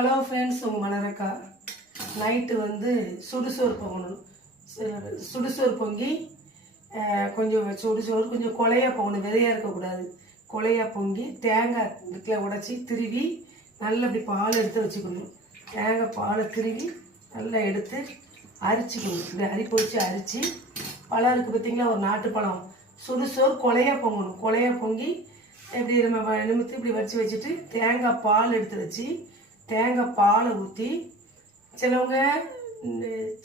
Hello friends, உங்கள் மலரக்கா. Night வந்து சுடுசோறு பொங்கணும். சுடுசோறு பொங்கி கொஞ்சம் சுடுசோறு கொஞ்சம் கொலையாக பொங்கணும், வெறையாக இருக்கக்கூடாது. கொலையாக பொங்கி தேங்காய் வீட்டில் உடச்சி திருவி நல்லா இப்படி பால் எடுத்து வச்சுக்கணும். தேங்காய் பாலை திருவி நல்லா எடுத்து அரிச்சிக்கணும். இப்படி அரிப்பு வச்சு அரித்து பழம் இருக்குது பார்த்திங்களா, ஒரு நாட்டு பழம். சுடுசோறு கொலையாக பொங்கணும். கொலையாக பொங்கி இப்படி நம்ம நிமித்து இப்படி வச்சுட்டு தேங்காய் பால் எடுத்து வச்சு தேங்காய் பாலை ஊற்றி, சிலவங்க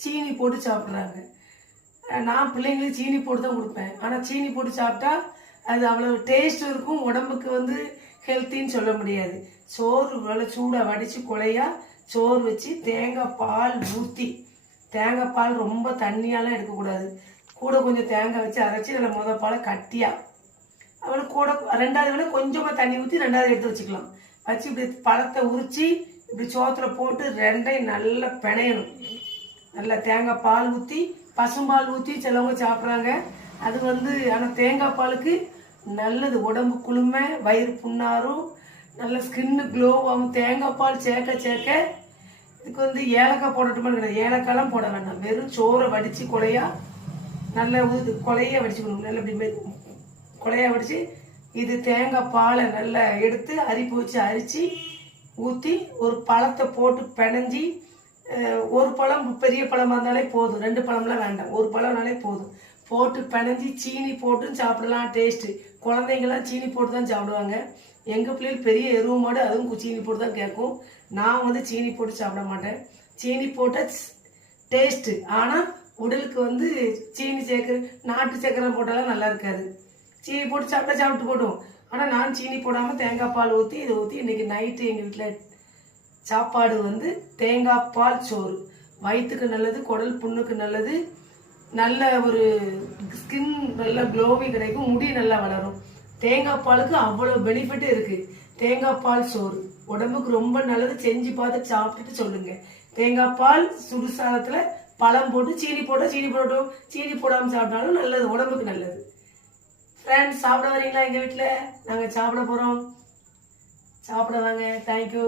சீனி போட்டு சாப்பிட்றாங்க. நான் பிள்ளைங்களுக்கு சீனி போட்டு தான் கொடுப்பேன். ஆனால் சீனி போட்டு சாப்பிட்டா அது அவ்வளோ டேஸ்ட் இருக்கும், உடம்புக்கு வந்து ஹெல்த்தின்னு சொல்ல முடியாது. சோறு நல்லா சூடாக வடித்து கொலையாக சோறு வச்சு தேங்காய் பால் ஊற்றி, தேங்காய் பால் ரொம்ப தண்ணியாலாம் எடுக்கக்கூடாது. கூட கொஞ்சம் தேங்காய் வச்சு அரைச்சி அதில் முதல் பாலை கட்டியாக அவளுக்கு கூட ரெண்டாவது வேலை கொஞ்சமாக தண்ணி ஊற்றி ரெண்டாவது எடுத்து வச்சுக்கலாம். வச்சு இப்படி பழத்தை உரித்து இப்படி சோத்தில் போட்டு ரெண்டையும் நல்லா பிணையணும். நல்லா தேங்காய் பால் ஊற்றி பசும்பால் ஊற்றி சிலவங்க சாப்பிட்றாங்க. அது வந்து ஆனால் தேங்காய் பாலுக்கு நல்லது, உடம்பு குளுமை, வயிறு புண்ணாரும், நல்ல ஸ்கின்னு க்ளோவாகும். தேங்காய் பால் சேர்க்க இதுக்கு வந்து ஏலக்காய் போடட்டுமான்னு கிடையாது, ஏலக்காய்லாம் போட வேண்டாம். வெறும் சோறை வடித்து கொலையாக நல்லா கொலையாக வடிச்சுக்கணும். நல்லா இப்படி கொலையாக வடித்து இது தேங்காய் பாலை நல்லா எடுத்து அரிப்பு வச்சு அரித்து ஊற்றி ஒரு பழத்தை போட்டு பிணைஞ்சி, ஒரு பழம் பெரிய பழமாக இருந்தாலே போதும், 2 பழம்லாம் வேண்டாம், ஒரு பழம்னாலே போதும். போட்டு பிணைஞ்சி சீனி போட்டு சாப்பிடலாம். டேஸ்ட்டு குழந்தைங்களாம் சீனி போட்டு தான் சாப்பிடுவாங்க. எங்கள் பிள்ளைகள் பெரிய எருவு மாடு, அதுவும் சீனி போட்டு தான் கேட்கும். நான் வந்து சீனி போட்டு சாப்பிட மாட்டேன். சீனி போட்டால் டேஸ்ட்டு, ஆனால் உடலுக்கு வந்து சீனி நாட்டு சக்கரை போட்டாலும் நல்லா இருக்காது. சீனி போட்டு சாப்பிட்டு போட்டோம். ஆனால் நான் சீனி போடாமல் தேங்காய் பால் ஊற்றி இதை ஊற்றி இன்றைக்கி நைட்டு எங்கள் வீட்டில் சாப்பாடு வந்து தேங்காய் பால் சோறு. வயிற்றுக்கு நல்லது, குடல் புண்ணுக்கு நல்லது, நல்ல ஒரு ஸ்கின் நல்லா க்ளோவி கிடைக்கும், முடி நல்லா வளரும். தேங்காய் பாலுக்கு அவ்வளோ பெனிஃபிட்டு இருக்குது. தேங்காய் பால் சோறு உடம்புக்கு ரொம்ப நல்லது. செஞ்சு பார்த்து சாப்பிட்டுட்டு சொல்லுங்கள். தேங்காய் பால் சுடுசாதத்தில் பழம் போட்டு சீனி போட்டால் சீனி போடட்டும், சீனி போடாமல் சாப்பிட்டாலும் நல்லது, உடம்புக்கு நல்லது. ஃப்ரெண்ட்ஸ், சாப்பிட வரீங்களா? எங்கள் வீட்டில் நாங்கள் சாப்பிட போகிறோம். சாப்பிட வாங்க. தேங்க்யூ.